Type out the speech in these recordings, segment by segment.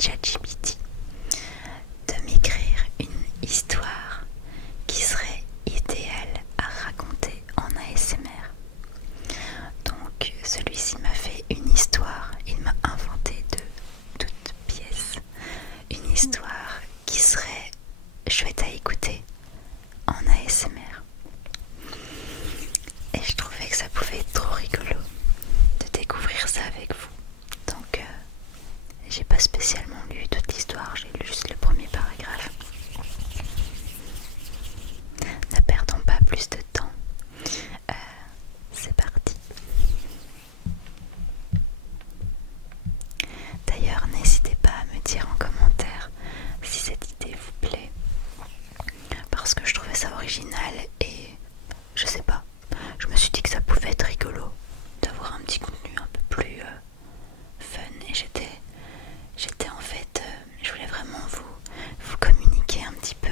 ChatGPT de m'écrire une histoire qui serait idéale à raconter en ASMR. Donc celui-ci m'a fait une histoire, il m'a inventé de toutes pièces une histoire qui serait chouette à écouter en ASMR. Et je trouvais que ça pouvait être trop rigolo de découvrir ça avec vous. Donc j'ai pas spécialement lu toute l'histoire, j'ai lu juste le premier paragraphe. Ne perdons pas plus de temps. C'est parti. D'ailleurs, n'hésitez pas à me dire en commentaire si cette idée vous plaît, parce que je trouvais ça original et je sais pas, je me suis dit que ça pouvait être rigolo d'avoir un petit contenu un peu plus fun, et j'étais en fait, je voulais vraiment vous communiquer un petit peu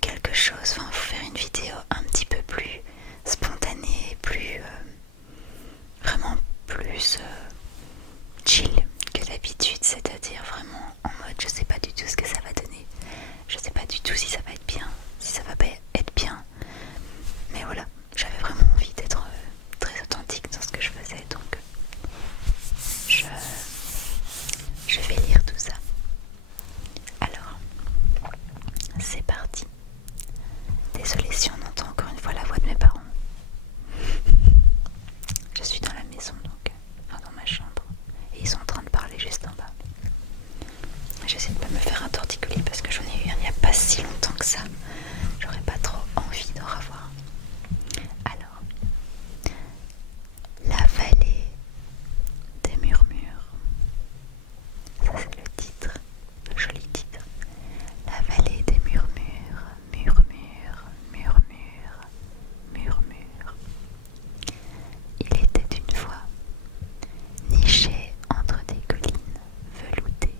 quelque chose, enfin vous faire une vidéo un petit peu plus spontanée, plus vraiment plus chill que d'habitude, c'est-à-dire vraiment en mode je sais pas du tout ce que ça va donner, je sais pas du tout si ça va être bien, si ça va pas être bien, mais voilà, j'avais vraiment envie d'être très authentique dans ce que je faisais, donc je vais lire tout ça. Alors, c'est parti. Désolée si on entend encore une fois la voix de mes parents. Je suis dans la maison, donc dans ma chambre, et ils sont en train de parler juste en bas. J'essaie de pas me faire un torticolis parce que j'en ai eu un il n'y a pas si longtemps que ça. J'aurais pas trop envie d'en revoir. Alors, la vallée des murmures. Ça c'est le titre, le joli titre. La vallée des murmures, murmure, murmure, murmure. Il était une fois niché entre des collines veloutées.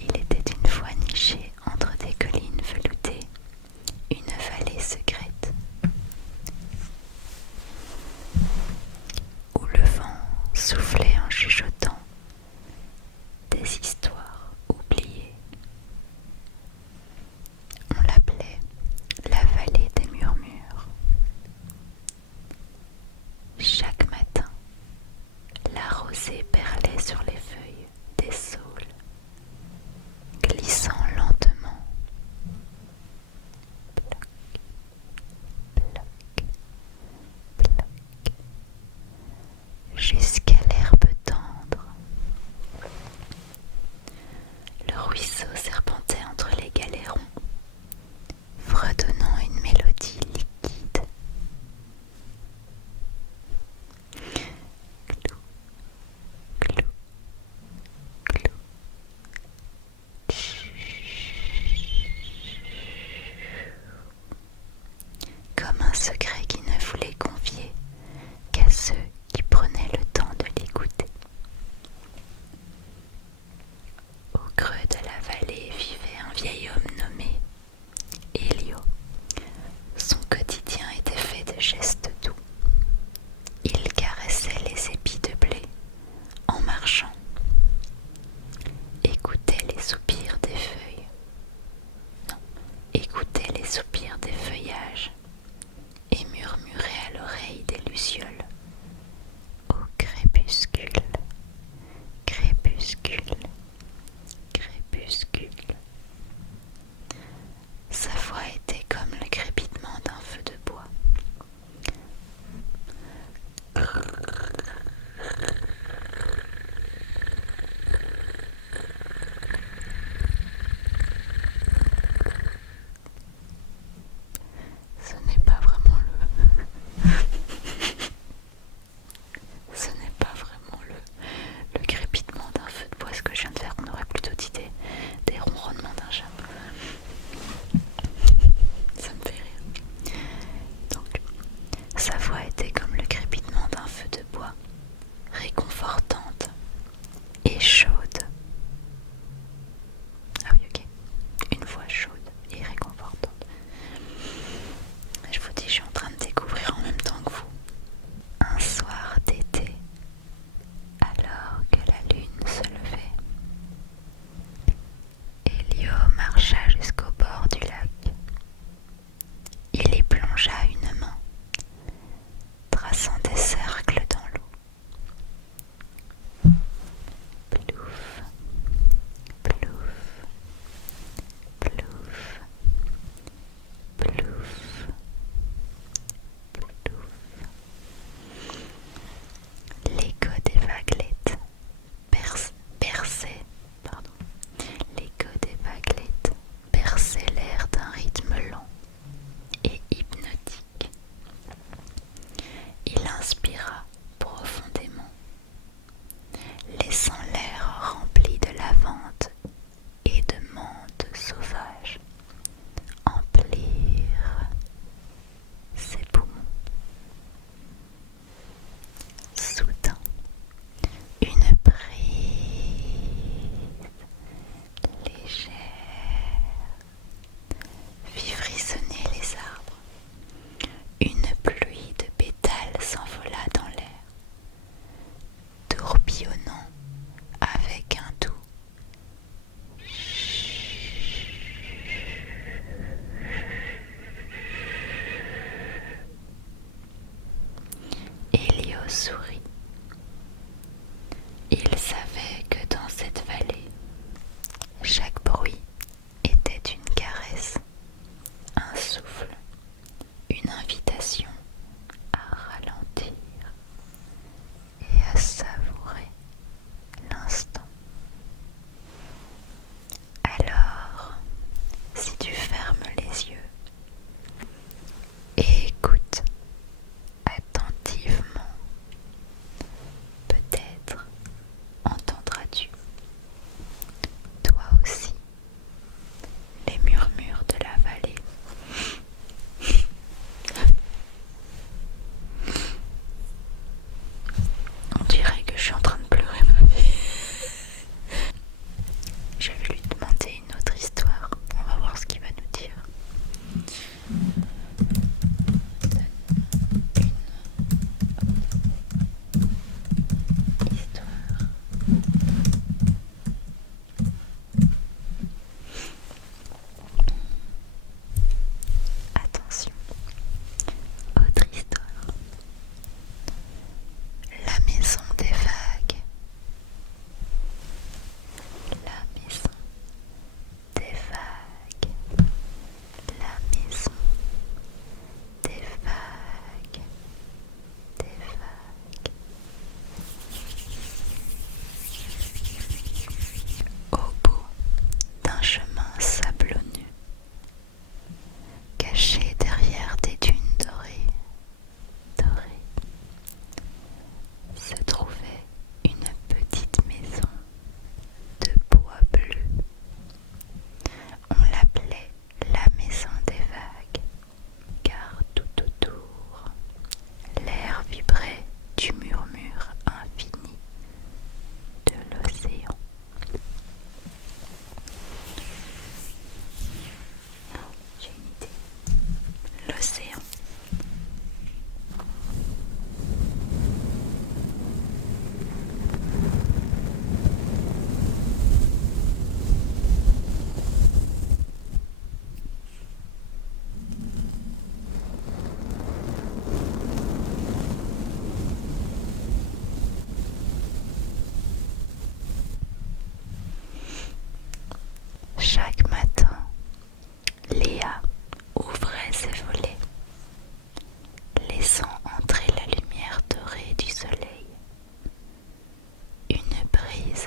Il était une fois niché entre des collines veloutées, une vallée secrète, où le vent soufflait en chuchotant des histoires oubliées. On l'appelait la vallée des murmures. Chaque matin, la rosée perlait sur les feuilles des saules, glissant lentement, ploc, ploc, ploc, jusqu'à l'herbe tendre. Le ruisseau serpentait entre les galérons, fredonnant une mélodie liquide. Clou, clou, clou. Comme un secret qui ne voulait confier qu'à ceux qui prenaient le temps de l'écouter. Au creux de la vallée vivait un vieil homme nommé Elio. Son quotidien était fait de gestes doux. Il caressait les épis de blé en marchant, écoutait les soupirs des feuilles. Non, écoutait les soupirs des feuillages et murmurait à l'oreille des lucioles. Au crépuscule, crépuscule, crépuscule. Sa voix était comme le crépitement d'un feu de bois. Ce n'est pas vraiment ce n'est pas vraiment le crépitement d'un feu de bois, ce que je viens de faire. On aurait plutôt dit des ronronnements d'un chat. Ça me fait rire. Donc, sa voix était comme le crépitement d'un feu de bois, réconfortante et chaude. Ah oui, ok. Une voix chaude et réconfortante. Je vous dis, je suis en train de découvrir en même temps que vous. Un soir d'été, alors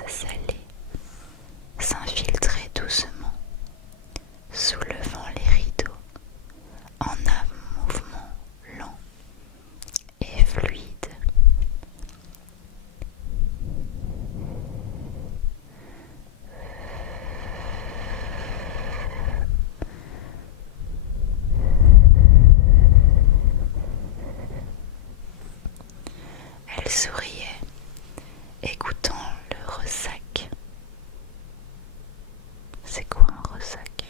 à s'aller, s'infiltrer doucement, soulevant les rideaux en un mouvement lent et fluide. Elle souriait, écoutant le ressac. C'est quoi un ressac?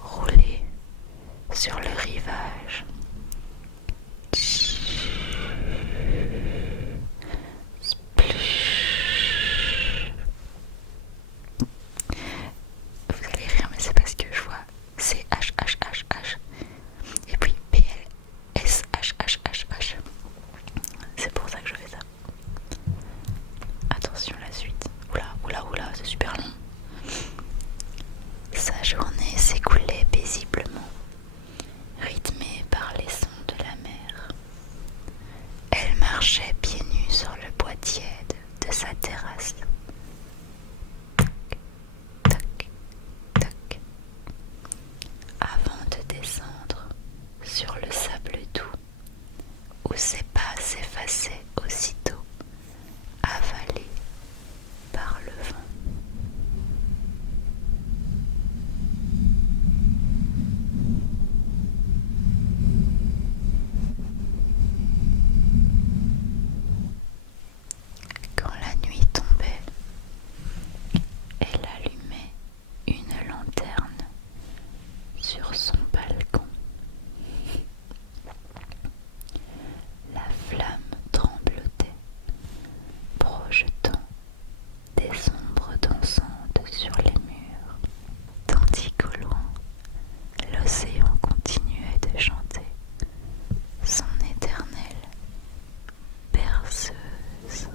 Rouler sur le rivage. Vous allez rire, mais c'est parce que je vois C-H-H-H-H et puis P-L-S-H-H-H-H. C'est pour ça que je fais ça. Attention la suite. Oula, c'est super long. Sa journée s'écoulait paisiblement, rythmée par les sons de la mer. Elle marchait pieds nus sur le bois tiède de sa terrasse. Tac, tac, avant de descendre sur le sable doux, où ses pas s'effaçaient aussitôt, avalés par le vent. Quand la nuit tombait, elle allumait une lanterne sur son balcon. La flamme tremblotait, projetant des ombres dansantes sur les murs, tandis qu'au loin, l'océan continuait de chanter son éternelle berceuse.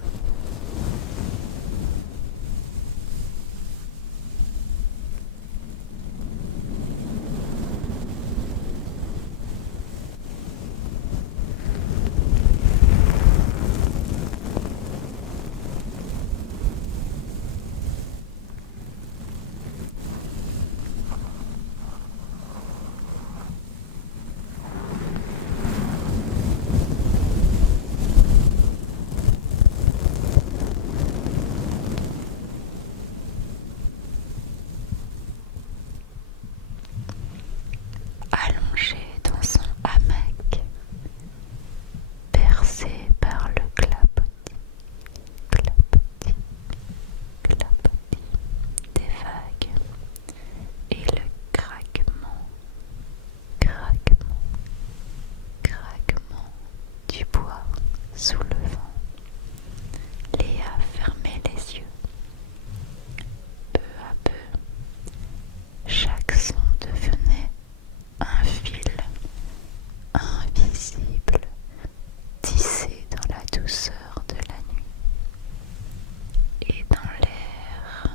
Allongée dans son hamac, bercée par le clapotis, clapotis, clapotis des vagues et le craquement, craquement, craquement du bois sous le vent, Léa fermait les yeux. Peu à peu, chaque son devenait un fil invisible tissé dans la douceur de la nuit. Et dans l'air,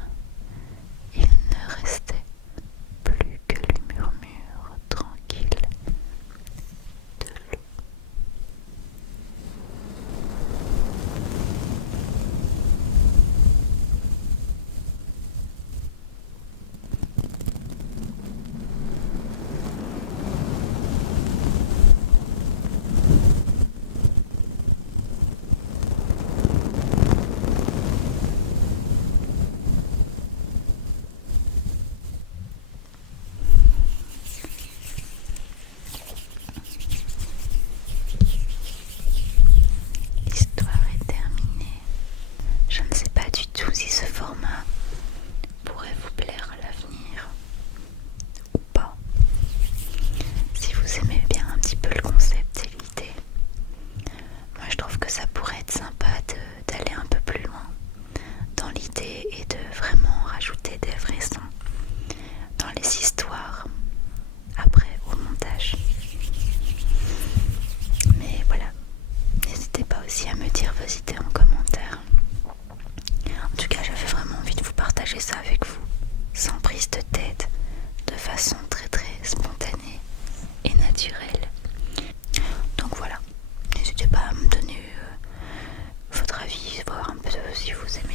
il ne restait plus que le murmure tranquille de l'eau. L'histoire est terminée. Je ne sais pas du tout si ce format pourrait vous plaire à l'avenir ou pas. Si vous aimez bien un petit peu le concept et l'idée, moi je trouve que ça pourrait être sympa d'aller un peu plus loin dans l'idée et de vraiment rajouter des vrais sons dans les histoires après au montage. Mais voilà, n'hésitez pas aussi à me dire vos idées en commentaire. si vous aimez